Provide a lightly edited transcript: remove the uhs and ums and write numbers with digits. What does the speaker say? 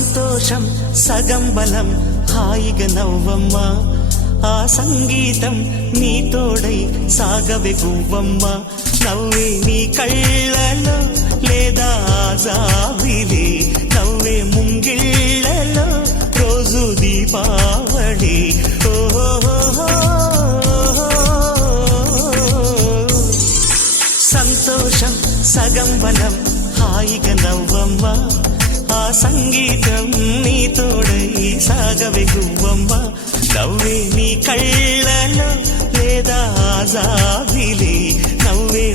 సంతోషం సగం బలం హాయిగా నవ్వమ్మా ఆ సంగీతం నీ తోడై సాగవే గువ్వమ్మ నవ్వే నీ కళ్ళలో లేదా జాబిలి నవ్వే ముంగిళ్ళలో రోజు దీపావళి సంతోషం సగం బలం హాయిగా నవ్వమ్మ ఆ సంగీతం నీ తోడై సాగవే గువ్వమ్మ నవ్వే నీ కళ్ళలో లేదా జాబిలి నవ్వే